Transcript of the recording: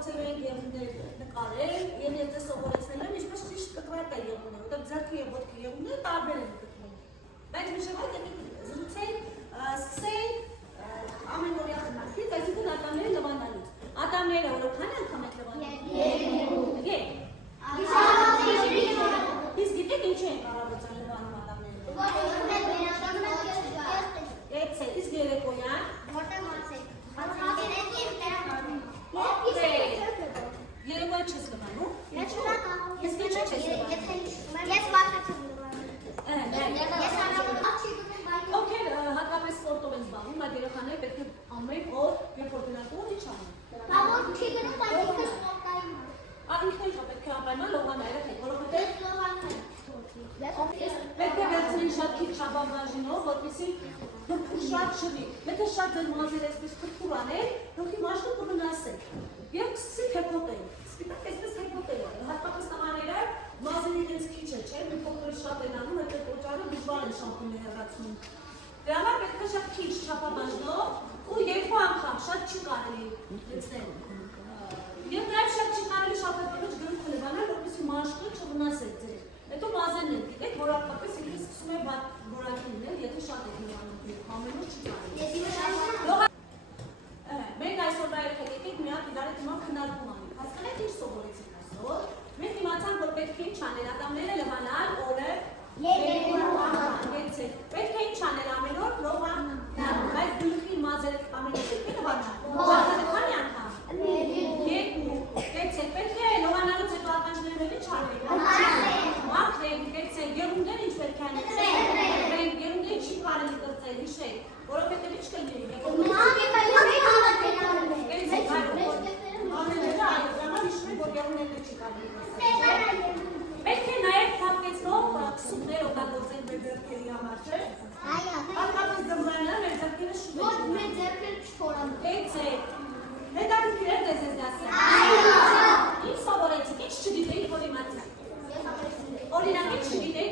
ստացել են եղուններ նկարել եւ եթե սովորեցնել են ինչպես ճիշտ կտրատ է եղունը, որտեղ ձեռքի եւ ոտքի եղունները տարբեր են կտրում։ Բայց միշտ զրուցել, սկսել ամենօրյա խմբից, այսինքն ատամները լվանալուց։ Ատամները որքան անգամ եք լվանում։ Երեք։ Իսկ գիտեք ինչ են կառավարության լվանում ատամները։ Էցե, իսկ երեկոյան երեկոյան չես լվանում։ Իսկ ինչ չես լվանում։ Ես վարկացում Okay, հատկապես սպորտով են զբաղվում, այդ երեխաները պետք է ամեն օր երբ որ գնալու ինչ անում։ Բավոք չի գնում, բայց ինքը սպորտային է։ Ինքնին պետք է անպայման լողան երեխեք, որովհետև Պետք պետք է վերցնեն շատ քիչ շաբաբաժինով, որպեսզի հոգու շատ շվի։ Եթե շատ ձեր մազերը այսպես քրքուր անել, հոգի մաշկը կվնասեք եւ կսկսի թեփոտել։ Սպիտակ այսպես թեփոտել է։ Հատկապես տղաները մազերը իրենց քիչ է, չէ՞, մի փոքր շատ են անում, այդ կոճարը դժվար է շամպունը հեռացնում։ Դրա համար պետք է շատ քիչ շաբաբաժնով ու երկու անգամ շատ չի կարելի լցնել։ Եվ նաև շատ չի կարելի շաբաթվելուց գրունքը լվանալ, որպեսզի մաշկը չվնասեք ձեր։ Հետո մազերն են գիտեք, որ հատկապես ինքը սկսում է որակի լինել, եթե շատ եք լվանում, ամեն օր չի կարելի։ Մենք այսօր երեխեք եկեք մի հատ իրար հետ հիմա քննարկում անենք։ Հասկանեք ինչ սովորեցինք այսօր։ Մենք իմացանք, որ պետք է ինչ անել, ատամները լվանալ օրը երկու անգամ։ Պետք է ինչ անել ամեն օր լվանալ, բայց գլխի մազերը ամեն օր պետք է լվանալ։ Քանի անգամ։ Երկու։ Պետք է լվանալուց հետո ականջներով ինչ անել։ Մաքրել, գերուններ ինչ պետք է անել։ Գերուններ չի կարելի կրծել, հիշեք, որովհետև ինչ կլինի։ Պետք է նաև թափկեցնող քսուկներ օգտագործել մեր ձեռքերի համար, չէ՞։ Հատկապես ձմռանը մեր ձեռքերը շուտ մեր ձեռքերը չփորան։ Հետաքրքիր է ձեզ դասը։ Ինչ սովորեցիք, ինչ չգիտեիք, որ իմացաք։ Օրինակ, ինչ չգիտեիք,